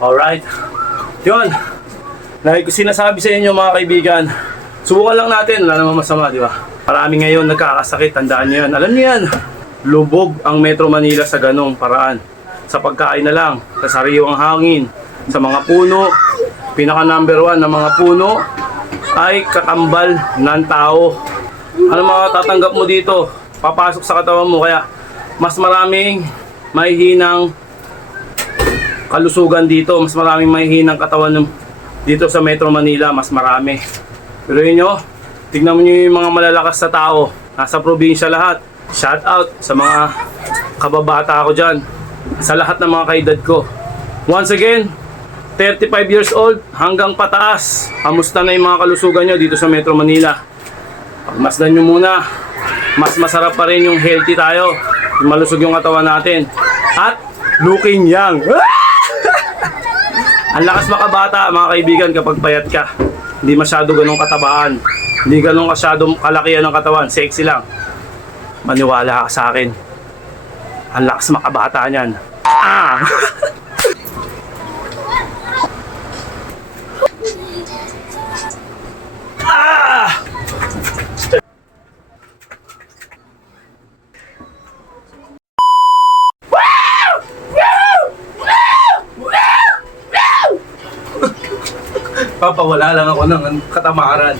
Alright. Yun. Like ko sinasabi sa inyo mga kaibigan, subukan lang natin, wala namang masama, di ba? Marami ngayon nagkakasakit, tandaan nyo yan. Alam nyo yan, lubog ang Metro Manila sa ganong paraan. Sa pagkain na lang, sa sariwang hangin, sa mga puno, pinaka number 1 na mga puno ay kakambal ng tao. Ano mga tatanggap mo dito? Papasok sa katawan mo, kaya mas maraming mahihinang kalusugan dito, mas maraming mahihinang katawan dito sa Metro Manila, mas marami. Pero yun nyo, tignan mo nyo yung mga malalakas sa tao, nasa probinsya lahat. Shout out sa mga kababata ko dyan, sa lahat ng mga kaedad ko. Once again, 35 years old hanggang pataas, kamusta na yung mga kalusugan nyo dito sa Metro Manila? Pagmasdan nyo muna, mas masarap pa rin yung healthy tayo, yung malusog yung katawan natin, at looking young. Ang lakas makabata mga kaibigan kapag payat ka. Hindi masyado ganong katabaan, hindi ganong masyadong kalakihan ng katawan, sexy lang. Maniwala ka sa akin, ang lakas makabata niyan. Papawala lang ako ng katamaran.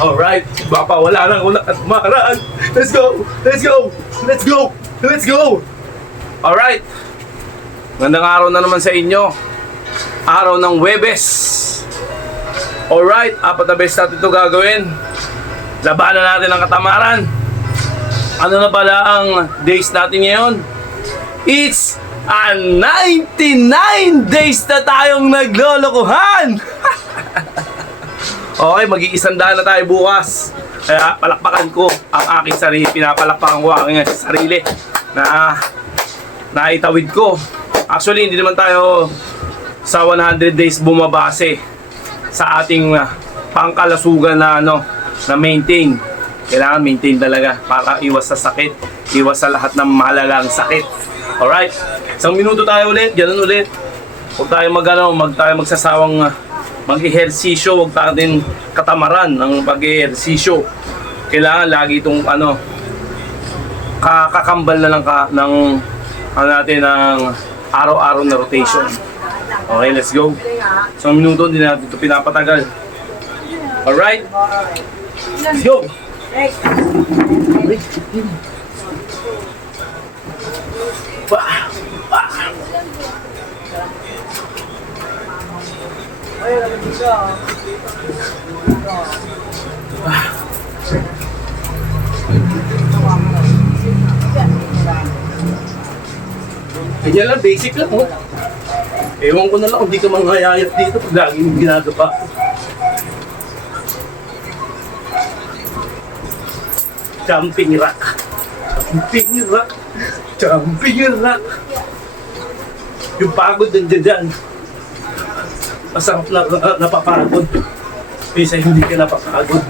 Alright, papawala lang ako ng katamaran. Let's go! Let's go! Let's go! Let's go! Alright, magandang araw na naman sa inyo. Araw ng Huwebes. Alright, apat na beses natin ito gagawin. Labanan natin ang katamaran. Ano na pala ang days natin ngayon? It's 99 days na tayong naglolokohan! Okay, mag-100 na tayo bukas. Kaya palakpakan ko ang aking sarili. Pinapalakpakan ko ang aking sarili na naitawid ko. Actually, hindi naman tayo sa 100 days bumabase sa ating pangkalasugan na na maintain. Kailangan maintain talaga para iwas sa sakit, iwas sa lahat ng mahalagang sakit. Alright, isang minuto tayo ulit, ganun ulit. Huwag tayo magsasawang mag-ehersisyo, huwag natin katamaran ng pag-ehersisyo. Kailangan lagi itong kakambal na lang ng natin ng araw-araw na rotation. Okay, let's go. Isang minuto, hindi natin ito pinapatagal. Alright, let's go. Ganyan lang, basic lang. Ewan ko na lang kung di ka manghayayat dito pag lagi mong ginagawa. Jumping rock. Jumping rock. Jumping rock. Yung pagod dyan. Masarap na napapagod. Kaysa hindi ka napapagod.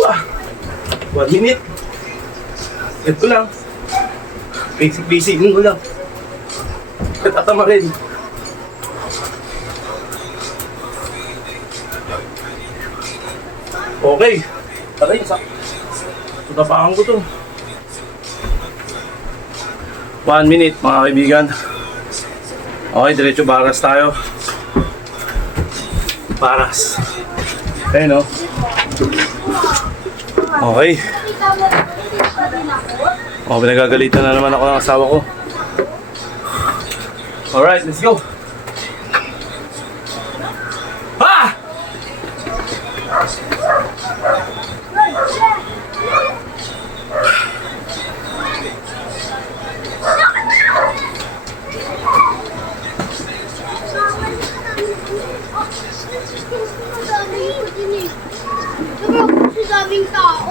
Wah! 1 minute. Ito lang. Basic mo lang. Katatama rin. Okay. Aray, tutapakan ko to. 1 minute mga kaibigan. Okay, diretso baras tayo. Baras. Ayun o. Okay. Pinagagalitan na naman ako ng asawa ko. Alright, let's go. Ah! Daming tao.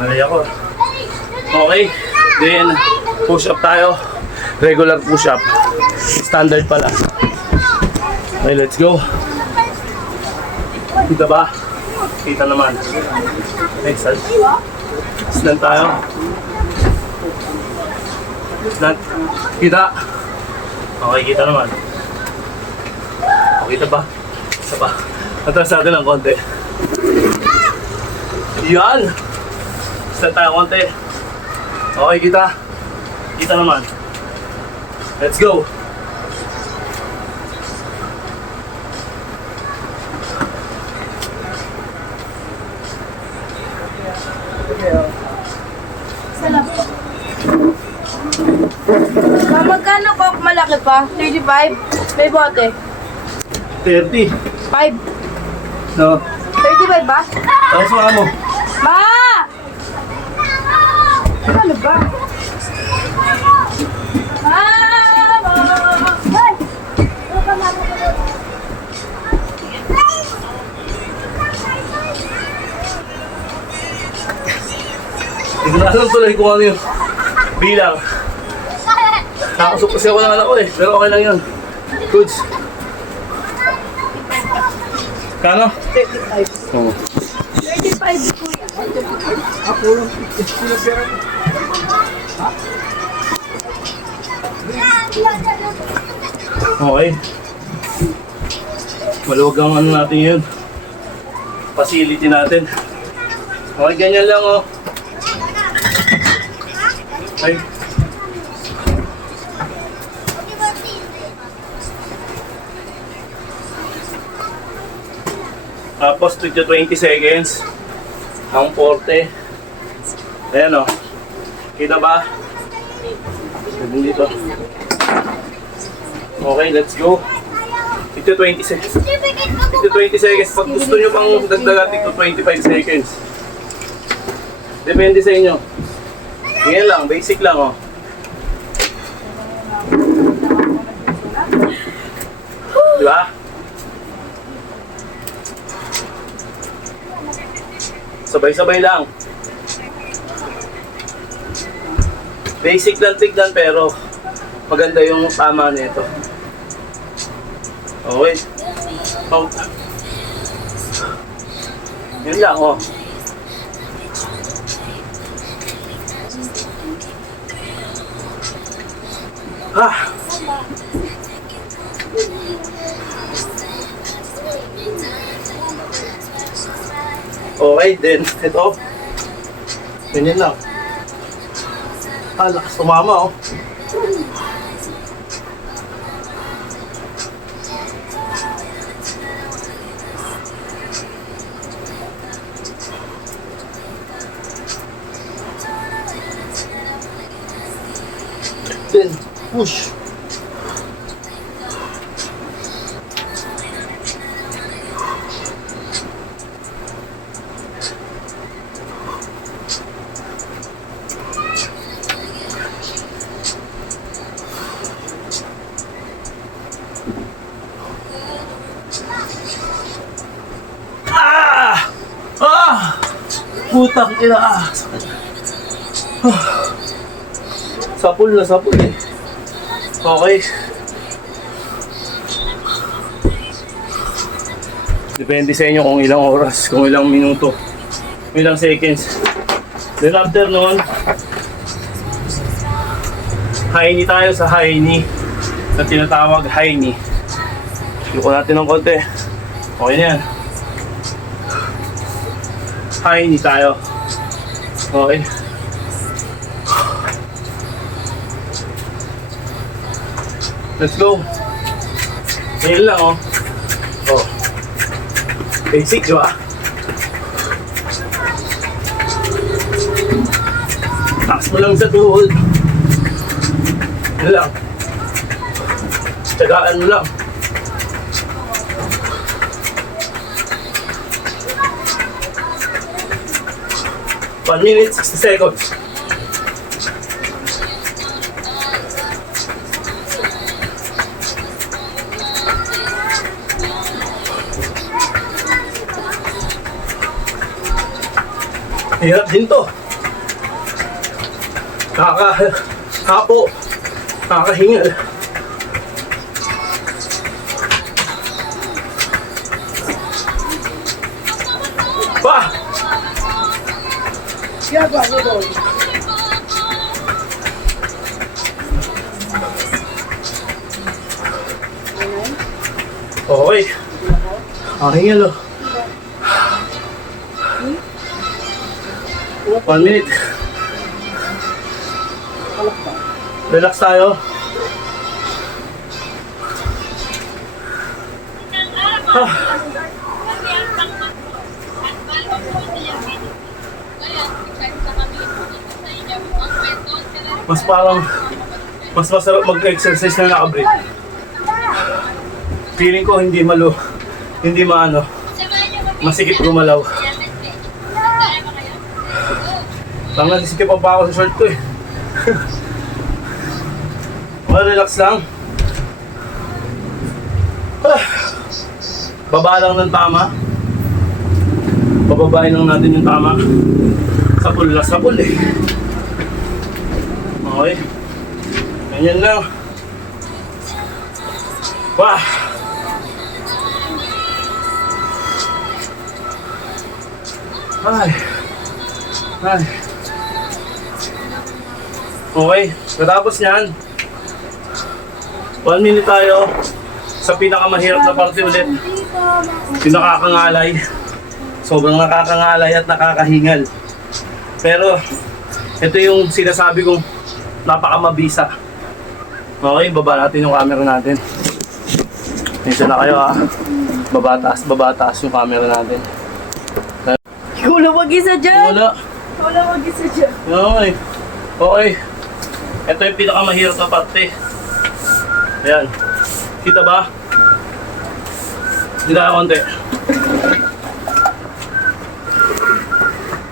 Mali ako. Okay, then push up tayo. Regular push up. Standard pala. Okay, let's go. Kita ba? Kita naman. Next time. Slant tayo. Slant. Kita. Okay, kita naman. Okay, kita ba? Isa pa. Atras natin ng konti. Yan! Slant tayo konti. Okay, kita. Kita naman. Let's go. Magkano Coke malaki pa? 35? May bote? 30. 5? No. 35 ba? Tapos mga mo. Ma! Ano ba? Mama! Ay! Ano ka mama ko? Hindi ko na alam tuloy kung ano yung bilang. Nakasok kasi ako ng anak ko eh. Pero okay lang yun. Goods. Kano? 35. Oo. 35 kuya. Okay. Maluwag ang ano natin yun. Facility natin. Okay, ganyan lang oh. Okay. Tapos 20 seconds. Ang 40. Ayan o. Kita ba? Dito. Okay, let's go. 20 seconds. 20 seconds. Pag gusto nyo pang dagdagan to 25 seconds. Depende sa inyo. Ganyan lang, basic lang oh. Diba? Sabay-sabay lang. Basic lang tignan pero maganda yung tama nito. Okay. Oh. Yun lang oh. Ah. Okay, then ito. Ganyan lang. Ah, lakas tumama oh. Then push. Putang ina ah. Sapul na sapul eh. Okay. Depende sa inyo kung ilang oras, kung ilang minuto, ilang seconds. Then after nun, high knee tayo sa high knee na tinatawag high knee. Yuko natin ng konti. Okay na yan. High knee tayo. Okay. Let's go. Ngayon lang oh. Oh. Basic, di ba? Taas mo lang sa tuhod. Yan lang. Tsagaan mo lang. One minute, 60 seconds. Hirap din to. Hapo. Kakahingal. Okay. Okay nga, lo. 1 minute. Relax tayo. Ah. Mas masarap mag-exercise na naka-break. Feeling ko hindi masikip gumalaw. Parang nasisikip pa ako sa short ko eh. Relax lang. Baba lang ng tama. Bababain lang natin yung tama. Sapul eh. Okay. Ganyan lang. Wah! Ay. Okay. Katapos nyan, 1 minute tayo sa pinakamahirap na parte ulit. Yung nakakangalay. Sobrang nakakangalay at nakakahingal. Pero, ito yung sinasabi kong napakamabisa. Okay, baba natin yung camera natin. Dito na kayo ha. Baba taas yung camera natin. Ikaw lang mag-isa dyan. Wala. Ikaw lang mag-isa dyan. Okay. Okay. Ito yung pinakamahirap na parte. Ayan. Kita ba? Hindi tayo konti.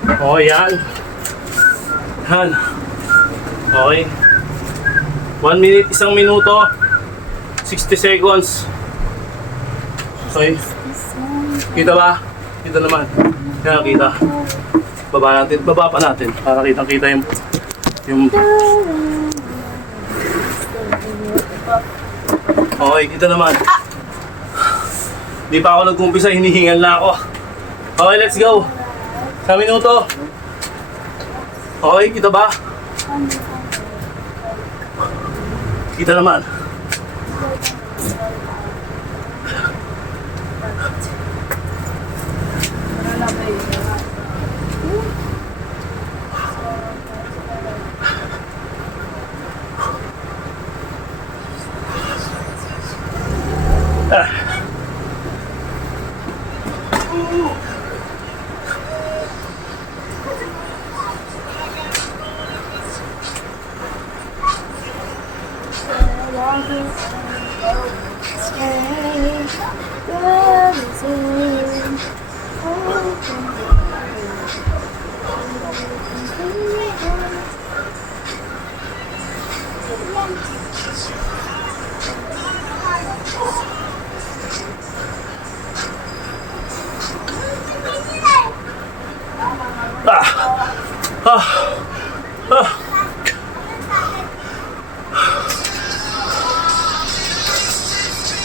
Okay, yan. Yan. Okay. 1 minute, 1 minuto. 60 seconds. Okay. Kita ba? Kita naman. Yan, kita. Baba natin. Baba pa natin. Para kitang-kita yung... Okay, kita naman. Di pa ako nag-umpisa, hinihingal na ako. Okay, let's go. 1 minuto. Okay, kita ba? Kita naman.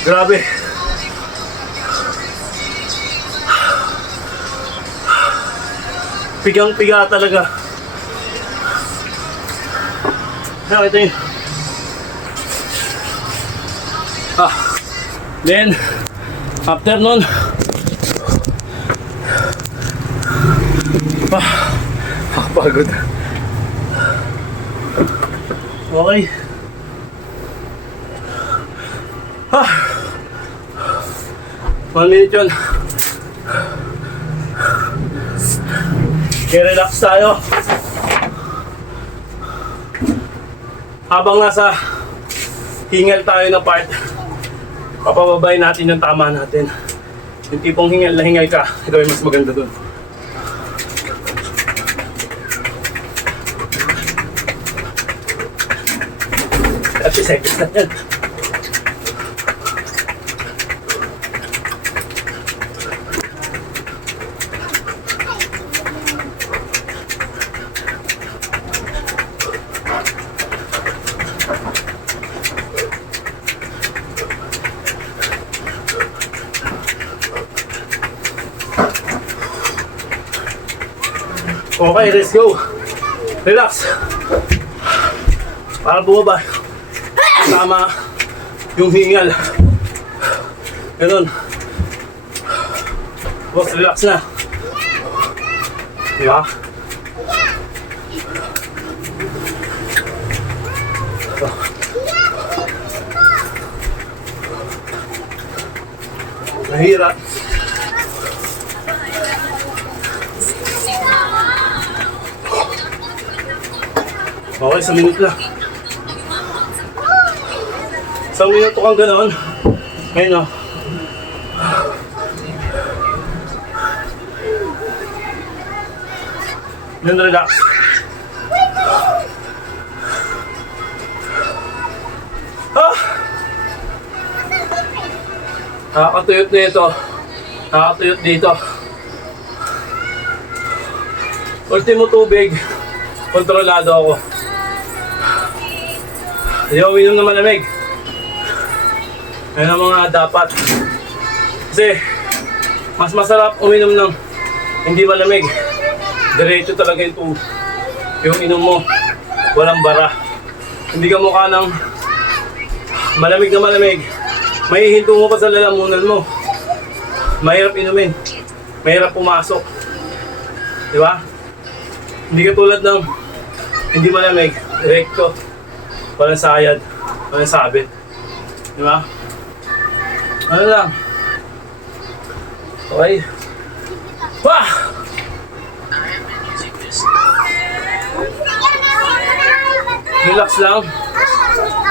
Grabe. Pigang-piga talaga. Ito yun. Then, after nun, pagod. Okay. 1 minute yun. Okay, relax tayo. Habang nasa hingal tayo na part, papababay natin yung tama natin. Yung tipong hingal na hingal ka, ito ay mas maganda dun. At seconds na yan. Okay, let's go. Relax. Para bumaba. Tama yung hingal. Ganun. Boss, relax na. Diba? Mahirap. Okay, sa minute lang. Sa minuto kang ganoon. Ngayon o. Then relax. Ah! Nakakatuyot na ito. Nakakatuyot dito. Ultimo tubig. Kontrolado ako. Hindi ako uminom ng malamig. Yan ang mga dapat. Kasi, mas masarap uminom ng hindi malamig. Diretso talaga yung inom mo. Walang bara. Hindi ka mukha ng malamig na malamig. Mahihinto mo pa sa lalamunan mo. Mahirap inumin. Mahirap pumasok. Di ba? Hindi ka tulad ng hindi malamig. Direkto. Walang sayad. Walang sabit. Di ba? Ano lang? Okay. Wah! Relax lang.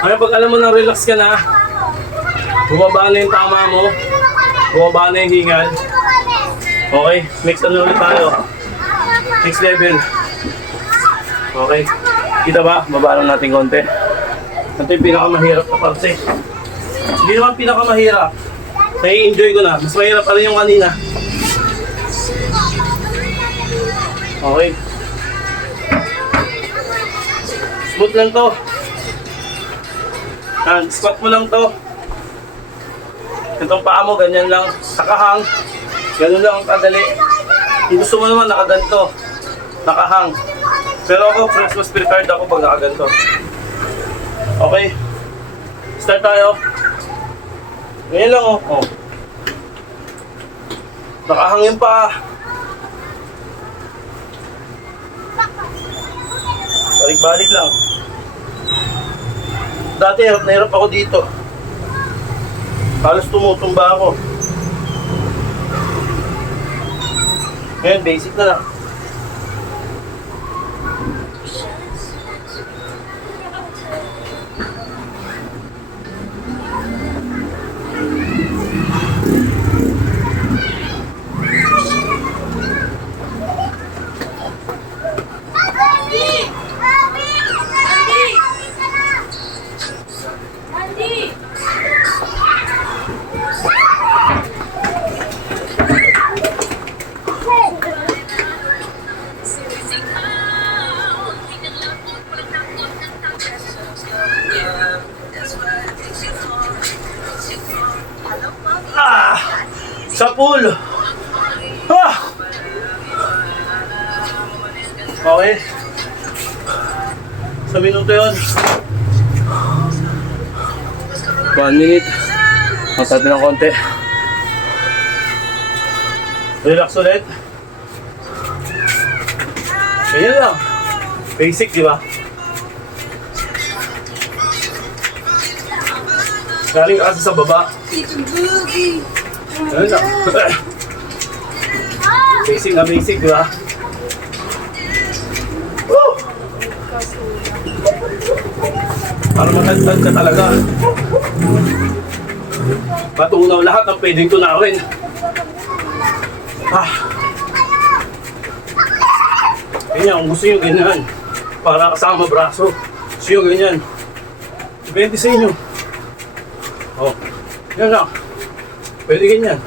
Ano pag alam mo nang relax ka na, bumaba na yung tama mo, bumaba na yung hingal. Okay, next ano ulit tayo. Next level. Okay. Kita ba? Baba lang natin konti. Ito yung pinakamahirap na parte. Hindi naman pinakamahirap. Nai-enjoy ko na. Mas mahirap pa rin yung kanina. Okay. Smooth lang to. Yan, squat mo lang to. Itong paa mo, ganyan lang. Nakahang. Ganun lang ang kadali. Kung gusto mo naman, nakaganto. Nakahang. Pero ako, friends, mas prepared ako pag nakaganto. Okay. Start tayo. Ganyan lang, oh. Oh. Nakahang yung paa. Balik-balik lang. Dati, hirap na hirap ako dito. Halos tumutumba ako. Ngayon, basic na lang. Sa pool. Ah! Okay. Sa minuto yun. 1 minute. Matati ng konti. Relax ulit. Ganyan lang. Basic, di ba? Galing ka kasi sa baba. Ano lang? Basic na basic, di ba? Woo! Para matagtag ka talaga. Patunaw lahat ng pwedeng tunawin. Ah. Ganyan, kung gusto nyo ganyan. Para kasama braso. Gusto nyo ganyan. Depende sa inyo. Oh, yan lang. Pwede ganyan.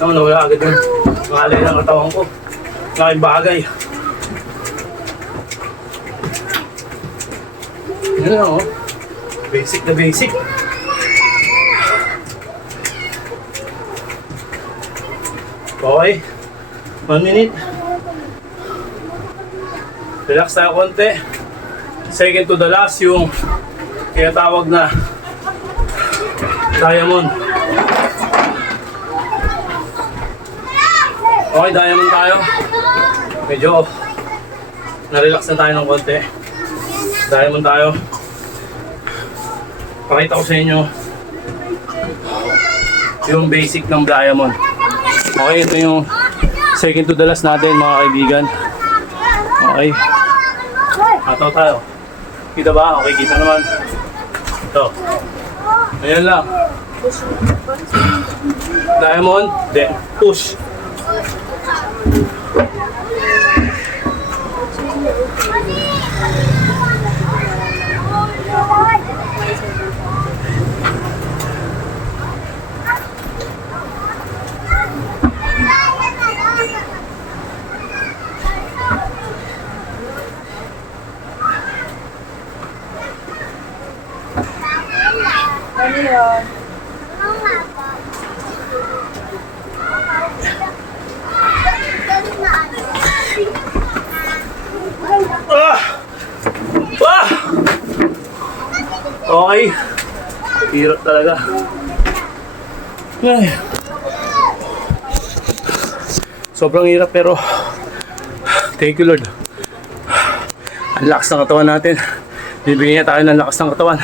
Naman nawala agad yung ngalay ng katawan ko. Ngayon bagay. Yan lang, oh. Basic na basic. Okay. 1 minute. Relax tayo konti. Second to the last, yung kaya tawag na diamond. Okay, diamond tayo. Medyo na-relax na tayo ng konti. Diamond tayo. Pakita ko sa inyo yung basic ng diamond. Okay, ito yung second to the last natin mga kaibigan. Okay. Ataw tayo. Kita ba? Okay, kita naman. Ito. Ayan lang. Diamond, then push. Ano yun? Ah! Ah! Okay. Hirap talaga. Ay. Sobrang hirap pero thank you Lord. Ang lakas ng katawan natin. Bibigyan niya tayo ng lakas ng katawan.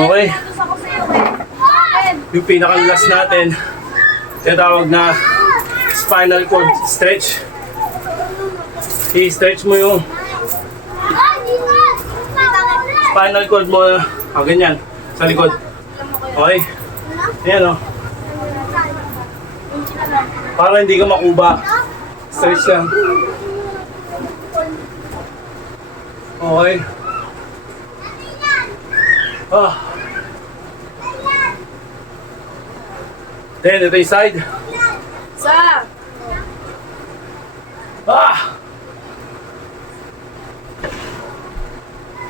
Okay. Yung pinaka-last natin, tinatawag na spinal cord stretch. I-stretch mo yung spinal cord mo, ganyan, sa likod. Okay? Ayan o. Para hindi ka makuba. Stretch lang. Okay. Ah. Then, ito yung side. Sa! Ah!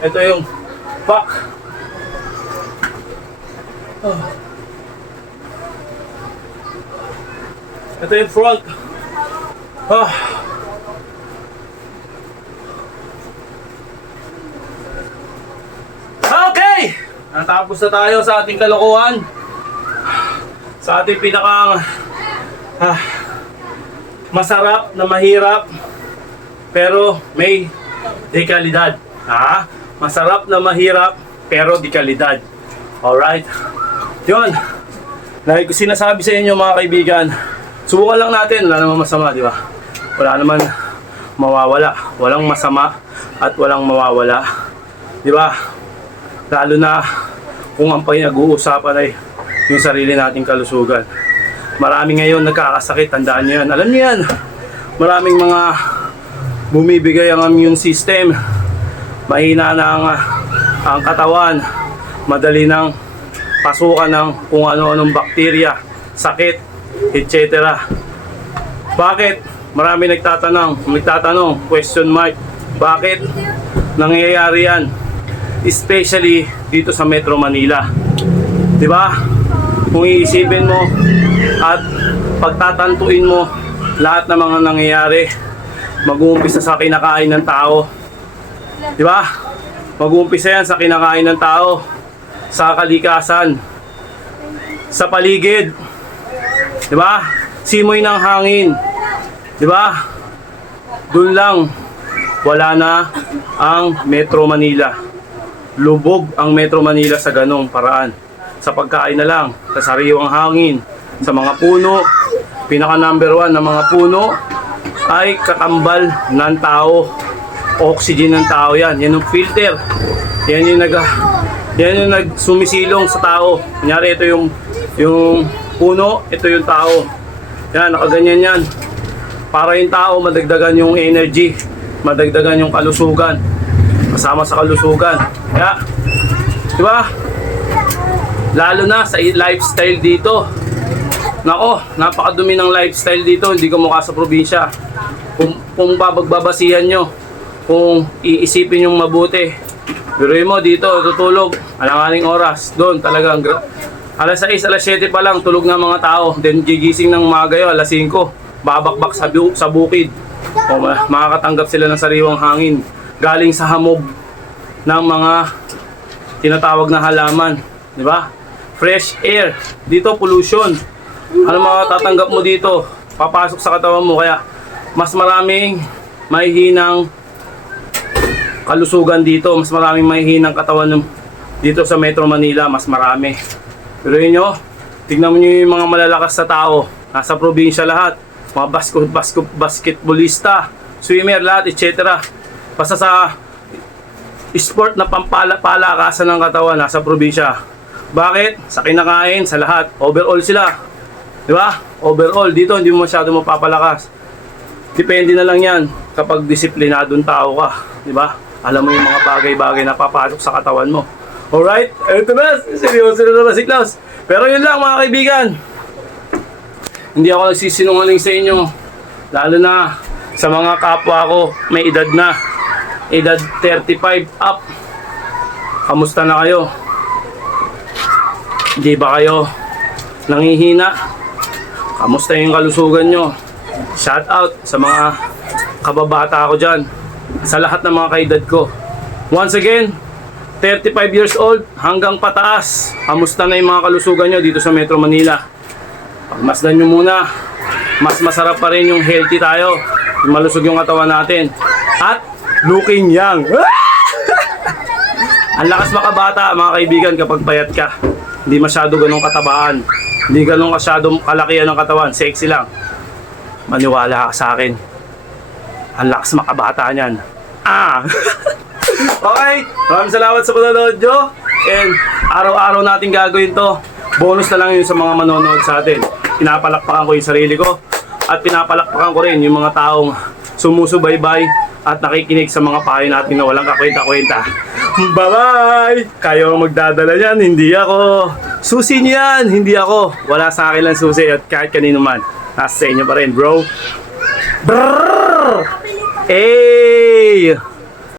Ito yung back. Ah. Ito yung front. Ah. Okay! Natapos na tayo sa ating kalokohan. Sa ating pinakang masarap na mahirap pero may dekalidad. Masarap na mahirap pero dekalidad. Alright? Yun. Like ko sinasabi sa inyo mga kaibigan, subukan lang natin. Wala namang masama, di ba? Wala naman mawawala. Walang masama at walang mawawala. Di ba? Lalo na kung ang pinag-uusapan ay yung sarili nating kalusugan. Marami ngayon nagkakasakit, tandaan nyo yan. Alam nyo yan, maraming mga bumibigay ang immune system. Mahina na ang katawan. Madali nang pasukan ng kung ano-anong bakterya, sakit, etc. Bakit? Marami nagtatanong, question mark. Bakit nangyayari yan? Especially dito sa Metro Manila. 'Di ba? Kung iisipin mo at pagtatantuin mo lahat ng mga nangyayari, mag-uumpisa sa kinakain ng tao. 'Di ba? Mag-uumpisa yan sa kinakain ng tao, sa kalikasan, sa paligid. 'Di ba? Simoy ng hangin. 'Di ba? Doon lang wala na ang Metro Manila. Lubog ang Metro Manila sa ganong paraan. Sa pagkain na lang, sa sariwang hangin, sa mga puno. Pinaka number 1 ng mga puno ay kakambal ng tao. Oxygen ng tao yan. Yan yung filter. Yan yung nagsumisilong sa tao. Kunyari ito yung puno, ito yung tao. Yan, nakaganyan yan. Para yung tao madagdagan yung energy, madagdagan yung kalusugan. Kasama sa kalusugan. Kaya, di ba? Lalo na sa lifestyle dito. Nako, napakadumi ng lifestyle dito. Hindi ko mukha sa probinsya. Kung babagbabasihan nyo, kung iisipin yung mabuti, biruin mo dito, tutulog, alanganing oras. Doon talagang alas 6, alas 7 pa lang, tulog na mga tao. Then gigising ng umaga yun, alas 5. babakbak sa bukid. O makakatanggap sila ng sariwang hangin galing sa hamob ng mga tinatawag na halaman, di ba? Fresh air. Dito pollution. Ano makatatanggap mo dito? Papasok sa katawan mo, kaya mas maraming mahihinang kalusugan dito, mas maraming mahihinang katawan dito sa Metro Manila, mas marami. Pero yun nyo, tignan mo nyo yung mga malalakas sa tao, nasa probinsya lahat, mga basketballista, swimmer, lahat, etc. Basta sa sport na palakasan ng katawan, nasa probinsya. Bakit? Sa kinakain, sa lahat, overall sila. Di ba? Overall, dito hindi mo masyado mapapalakas. Depende na lang yan kapag disiplinadong tao ka. Di ba? Alam mo yung mga bagay-bagay na papasok sa katawan mo. Alright? Ito na, seryoso na naman si Klaus. Pero yun lang mga kaibigan. Hindi ako nagsisinungaling sa inyo. Lalo na sa mga kapwa ko, may edad na. Edad 35 up. Kamusta na kayo? Hindi ba kayo nangihina? Kamusta yung kalusugan nyo? Shout out sa mga kababata ko dyan. Sa lahat ng mga kaedad ko. Once again, 35 years old hanggang pataas. Kamusta na yung mga kalusugan nyo dito sa Metro Manila? Pagmasdan nyo muna. Mas masarap pa rin yung healthy tayo. Yung malusog yung katawan natin. At looking young. Ang lakas makabata mga kaibigan kapag payat ka. Hindi masyado ganong katabaan. Hindi ganong masyadong kalakihan ng katawan. Sexy lang. Maniwala ka sa akin. Ang lakas makabata niyan. Okay, maraming salamat sa panonood nyo. And araw-araw natin gagawin to. Bonus na lang yun sa mga manonood sa atin. Pinapalakpakan ko yung sarili ko. At pinapalakpakan ko rin yung mga taong sumusubaybay at nakikinig sa mga payo natin na walang kakwenta-kwenta. Bye-bye! Kayo ang magdadala yan, hindi ako. Susi niyo yan, hindi ako. Wala sa akin lang susi at kahit kanino man. Nasa sa inyo pa rin, bro. Brrrr! Hey!